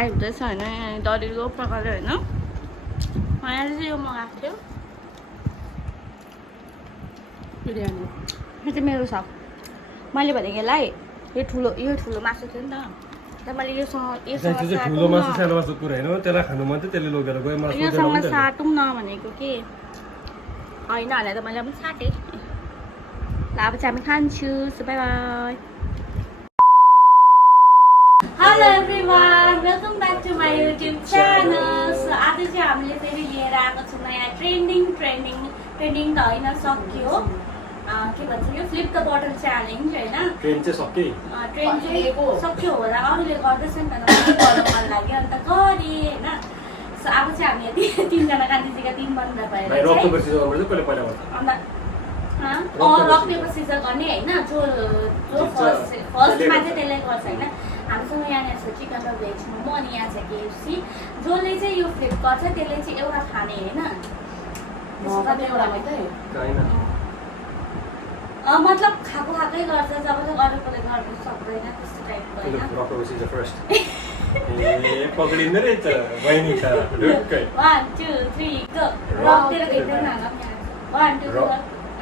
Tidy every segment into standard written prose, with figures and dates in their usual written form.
Fry हुँदैछ होइन यहाँ दरिलो प्रकारले होइन मैले चाहिँ यो मगाएको थियो बिरयानी यो चाहिँ मेरो छ मैले भनेको यसलाई यो ठुलो मासु थियो नि त मैले योसँग ठुलो मासु सानो मासु कुरा होइन त्यसलाई खानु मन थियो त्यसले लगेर गयो मासु योसँग साटौँ न भनेको के होइन भने त मैले पनि साटेँ ल अब चाहिँ हामी खान्छु bye bye hello everyone welcome back to my YouTube channel so आज चाहिँ हामीले फेरि लिएर आएको छौँ नयाँ ट्रेन्डिङ त होइन सक्यो के भन्छ यो फ्लिप द बोटल च्यालेन्ज होइन ट्रेन चाहिँ सक्यो होला अरूले गर्दैछ नि त गर्न मन लाग्यो अन्त गरेँ होइन सो अब चाहिँ हामी तिनजना गान्धीजीका टिम बन्द भएर रक पेपर सिजर गर्ने होइन जो फर्स्टमा चाहिँ त्यसले गर्छ होइन हामीसँग यहाँ छ चिकन र भेज मोमो अनि यहाँ छ केएफसी जसले चाहिँ यो फ्लिप गर्छ त्यसले चाहिँ एउटा खाने होइन मतलब खाएकै गर्छ जब चाहिँ अरूकोले गर्नु सक्दैन त्यस्तो टाइपको होइन 1 2 3 गो रकतिर भेट्दैन न 1 2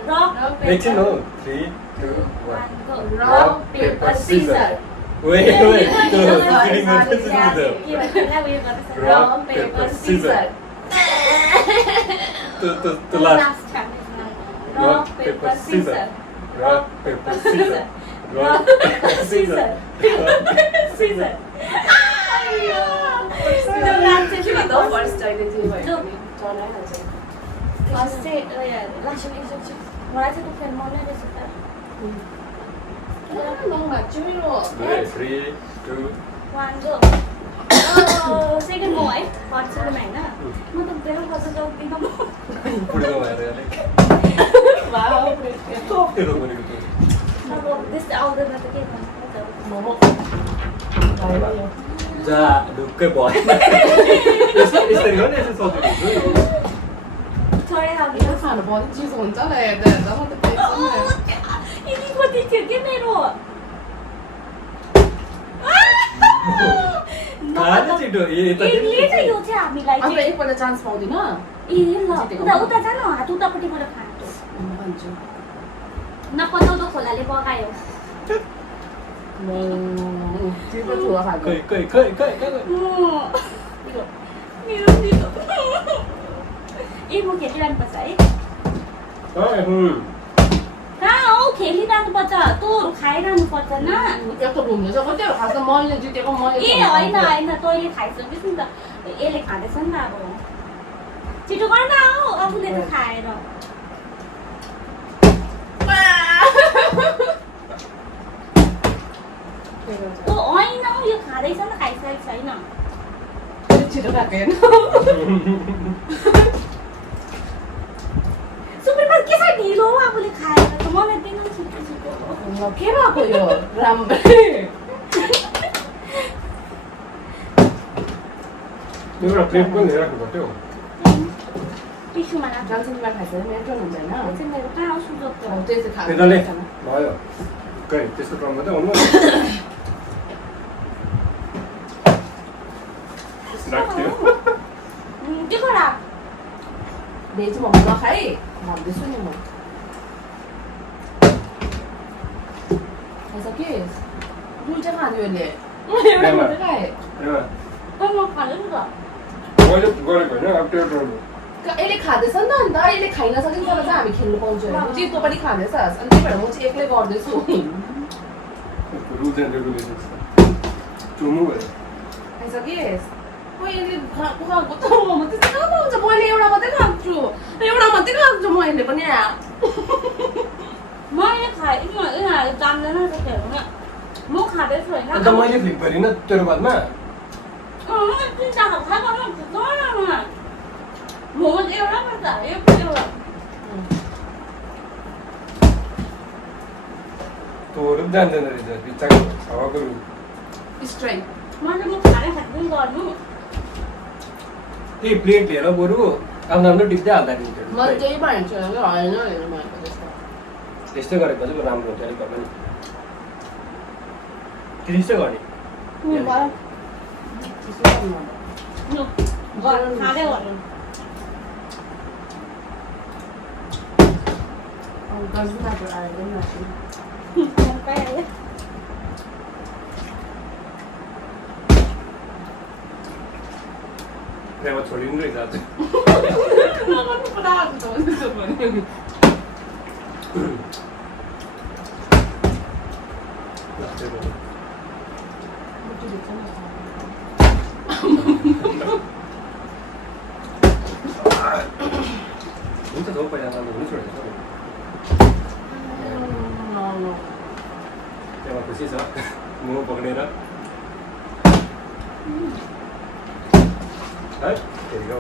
रक एकछिन हो 3 2 1 go rock paper scissor Wait. Rock, paper, scissors. The last. Rock, paper, scissors. Rock, paper, scissors. Rock, paper, scissors. Scissors. First मलाई चाहिँ दुख्यो मनमै रहेछ त 너무 맞춤이로 3 2 1 go सेकेन्ड मो है फर्स्टमा होइन म त बेला गर्छ सक्दिनँ म अब त्यस्तै आउँदैन त के मोमो जा ढुक्कै भयो यसरी हो नि यसो सोच्नु छोडे 이거 사는 번 지수 혼자래 내가 못 됐네 यति कति थियो के मेरो यसले चाहिँ यो चाहिँ हामीलाई अब एकपल्ट चान्स पाउँदिन ए ल उता जानु हात उतापट्टिबाट खान्छु भन्छु नपचाउँदो खोलाले बगायो त्यो ठुलो खालको मेरो ए म खेलिरहनुपर्छ है कहाँ हौ खेलिरहनुपर्छ तँहरू खाइरहनुपर्छ न यस्तो घुम्नु छ कतिहरू खास मैले जितेको मैले ए होइन तैँले खाइसकिस् नि त यसले खाँदैछ नि त अब छिटो गर न हौ आफूले त खाएर होइन हौ यो खाँदैछ नि खाइसकेको छैन छिटो खाएको सुपरमा के छ ढिलो हो आफूले खाएर त मलाई दिनु छिटो के भएको यो राम्रो एउटा प्लेट पनि लिएर राख्नु पर्थ्यो टिस्युमा राख्छ जान्छमा खाइछ मेट्रो हुन्छ होइन चाहिँ मेरो कहाँ आउँछु अब त्यसै खाएको भयो खै त्यस्तो क्रममा त आउनु राख्थ्यो के गरा भेज मोमो नखाइ भन्दैछु नि म खाइसकिस् दुईटा खाँयो यसले एउटा मात्रै खाएँ म खाँदैन त मैले गरेको होइन अब त्यो यसले खाँदैछ नि त अन्त यसले खाइ नसकिन्छ चाहिँ हामी खेल्नु पाउँछौँ जित्तो पनि खाँदैछ अनि त्यही भएर म चाहिँ एक्लै गर्दैछु रुल्स एन्ड रेगुलेसन्स चुमु भयो खाइसकिस् मैले खाएको त मोमो त्यस्तो कहाँ पाउँछ मैले एउटा मात्रै खान्छु मैले पनि मैले खाएँ यिनीहरू जान्दैन त खेल्नु म खाँदैछु होइन अन्त मैले फ्लिप गरिनँ तेरो बादमा तिनवटा खाएको मोमो चाहिँ एउटा मात्र एउटा तँहरू पनि जान्दैन रहेछ बिच्चाको हावाको स्ट्राइक मैले म खाने खाँदै गर्नु त्यही प्लेट लिएर बरु आफ्नो टिप्दै हाल्दा दिन्थ्यो म त्यही भन्छु होइन त्यस्तै गरेको चाहिँ राम्रो हुन्छ अलिक भए पनि त्यस्तै गर्ने खाँदै गर्नु पाइहाल्यो त्यहाँ छोडिनु रहेछ आज हुन्छ त पहिला त हुनु छोडेको छ त्यहाँ खुसी छ म पक्रेर है त्यही हो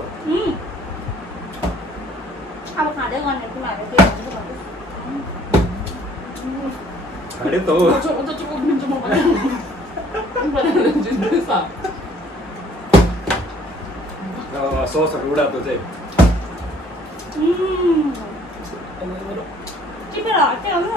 अब खाँदै गर्ने तिमीहरू के खाँदै त हो ससहरू उडाएको चाहिँ टिपेर हट्यो हो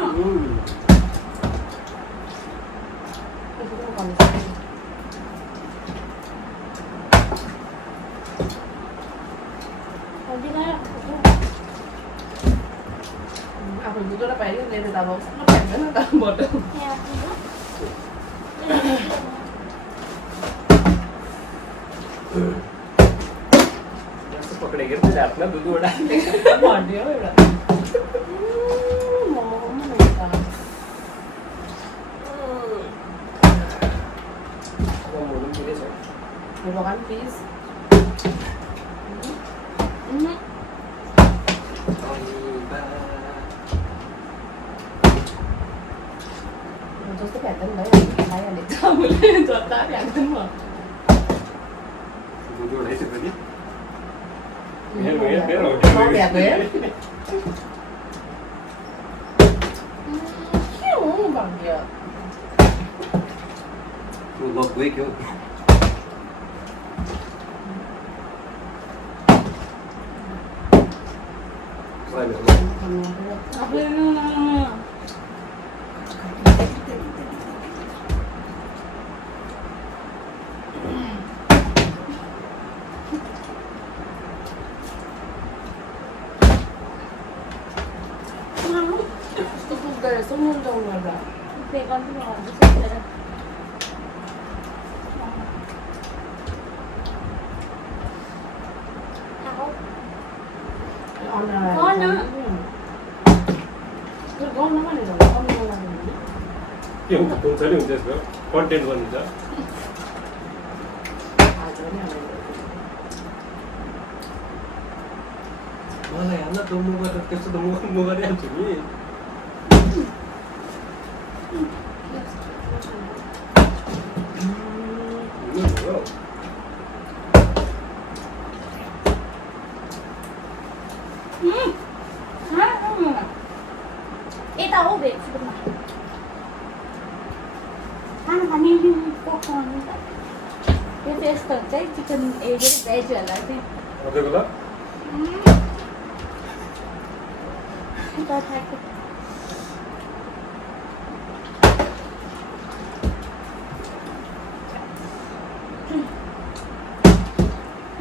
Aku juga udah pengen lihat tabung sama pengen tabung bodoh. पकडेको त हातमा दुधवटा Bodoh udah. Mau mana kita? अब मोडुम के छ Mau makan please. Jose pengen banget saya nih. Kamu lihat jota pengen mah. दुधवटा चाहिँ पनि Mau lihat deh. Bang dia. त्यो lock गयो के हो Apa ini? Dari semua dong ada. Pegang tu mau bisa. के हुन्छ हुन्छ नि हुन्छ यसको कन्टेन्ट बनिन्छ मलाई हाल्न त म गरेर त्यस्तो त म गरिहाल्छु नि Ita ho bet sebenarnya. Kan kami kok kan. Dia taste करते हैं चिकन ये वेज वाला थी. अझै बोला तो था कि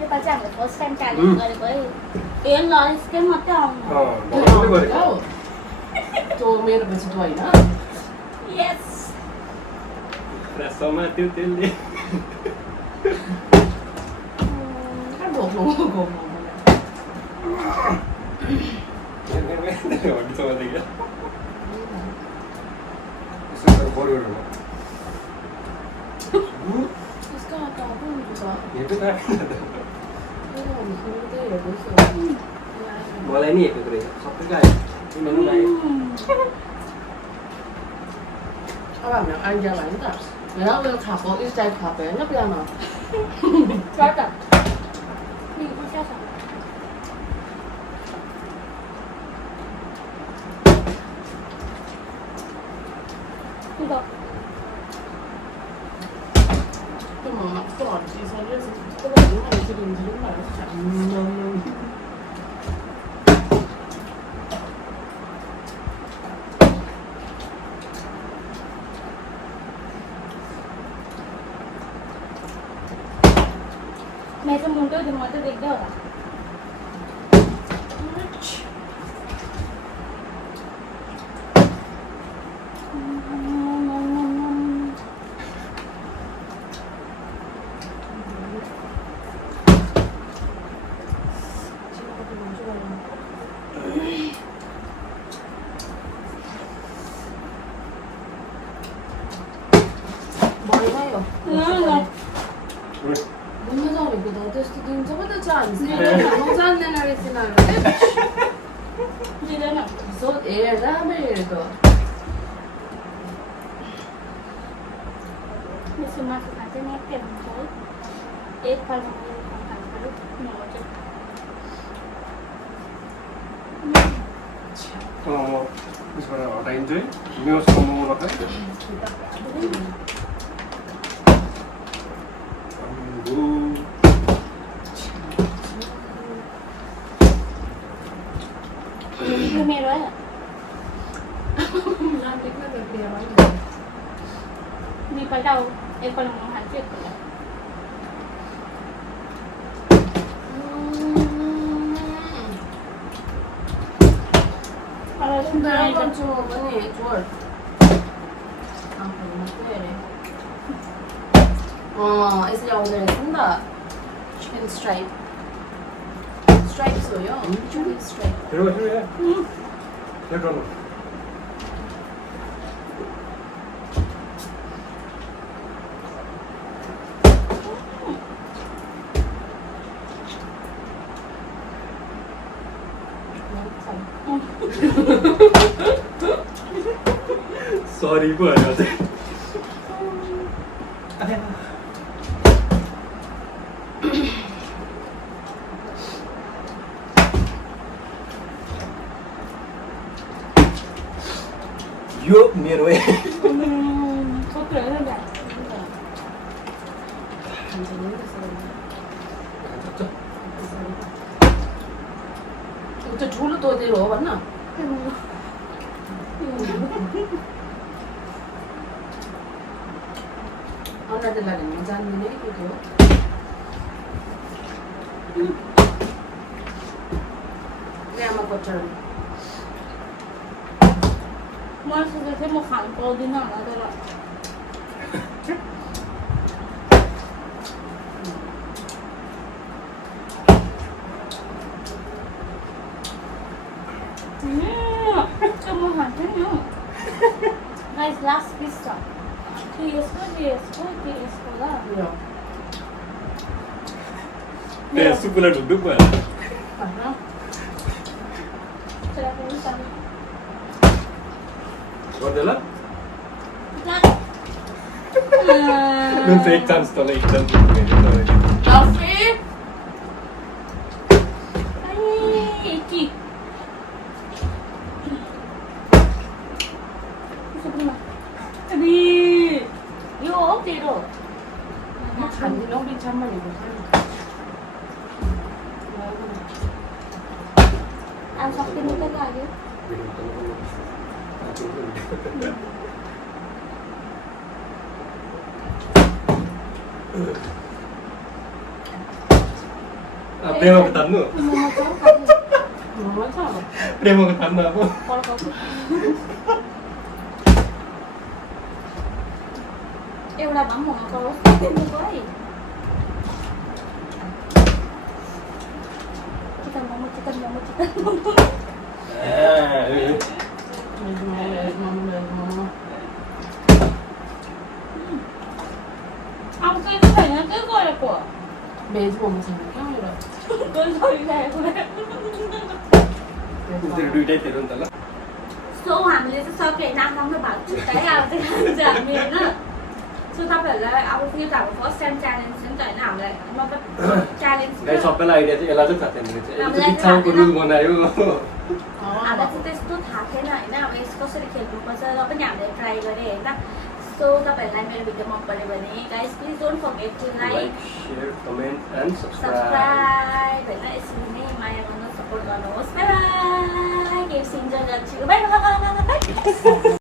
ये बच्चा हम फर्स्ट टाइम चैलेंज गरेको है. ए ल इसके मात्रै आउनु. भर्खरै गरेको त्यो मेरो पछि त होइन यस. रसमा त्यो त्यसले kan ngomong हड्डी समाते क्या यसो गरेर बढ्यो Terus kan apa pun juga हेर्नु त itu मलाई नि हेर्नु रहेछ सबैको आयो तिमीहरू आयो apa yang anja lain tak ya udah kapok itu saya kapoknya piano Cocok. Nih, cocok. Enggak. itu mau sort sih saya sih itu kan ada cium-cium harus cium त्यो दिन मात्रै देख्दै होला 멀어요. 왜? 문 여자가 이거 너데스도 저보다 잘안 써. 네. 너무 잘하는 날이지나요. Gì đấy nào Sốt é ra merda. Miss masuk aja nih ke muncul. Kalau mau makan baru mau aja. 무슨 말이야? 라인즈? 유명해서 먹는 거 같아? 무. Như mẹ nói à? Làm thích là được điều lắm. Đi phải đâu? Em còn làm hạt chuyện rồi. 근데 약간 좀 뭐니 좋아. 아 그래. 이슬이 오늘 산다. 치킨 스트라이프. 스트라이프소요. 치킨 스트라이프. 들어가 들어가. 들어가. Sorry bu arada. Yo मेरो है. Có cười hơn cả. 완전히 힘들었어. 저 줄을 또 내려 봤나? 오늘 날은 괜찮네 그죠? 내 아마 것처럼. Mà sao thế một kháng cô đi nào là tôi lại. Trong một hạt thế nữa. Guys, last pizza. 2 years ago lah. 그래요. 내 수분을 녹는 거야. 맞나? Sudah bisa. Gordelan? Kan? Men så ektan stola ektan tutmuyor. 아피? Ay, iki. Aduh. Yo, tidur. 간이 너무 참만 이거 Ăn sọc cái nước cái gì? ప్రేమ ఒక తన్ను ప్రేమ ఒక తన్ను అప్పు एउटा भए पनि हुनु पर्यो chicken momo Ông kia nó phải nó cứ gọi là của 매주 먹는 사람이라. Tôi rồi này rồi दुईटै तेरो नि त ल सो हामीले चाहिँ सबै नाफामा भएको छु है अब चाहिँ खान्छ हामी होइन सो तपाईँहरूलाई अब यो त हाम्रो फर्स्ट टाइम च्यालेन्ज हो नि त होइन हामीलाई मतलब च्यालेन्ज गाइस सबैलाई आइडिया चाहिँ यसलाई चाहिँ थाहा छैन रहेछ यसले चाहिँ बित्थाको रुल बनायो हामीलाई चाहिँ त्यस्तो थाहा थिएन होइन अब यस कसरी खेल्नुपर्छ र पनि हामीले ट्राई गरेँ होइन सो तपाईँहरूलाई मेरो भिडियो मन पऱ्यो भने guys please don't forget to like share comment and subscribe subscribe होइन यसरी नै माया गर्नु सपोर्ट गर्नुहोस् बाई बाई केएफसी इन्जोय गर्छु बाई बाई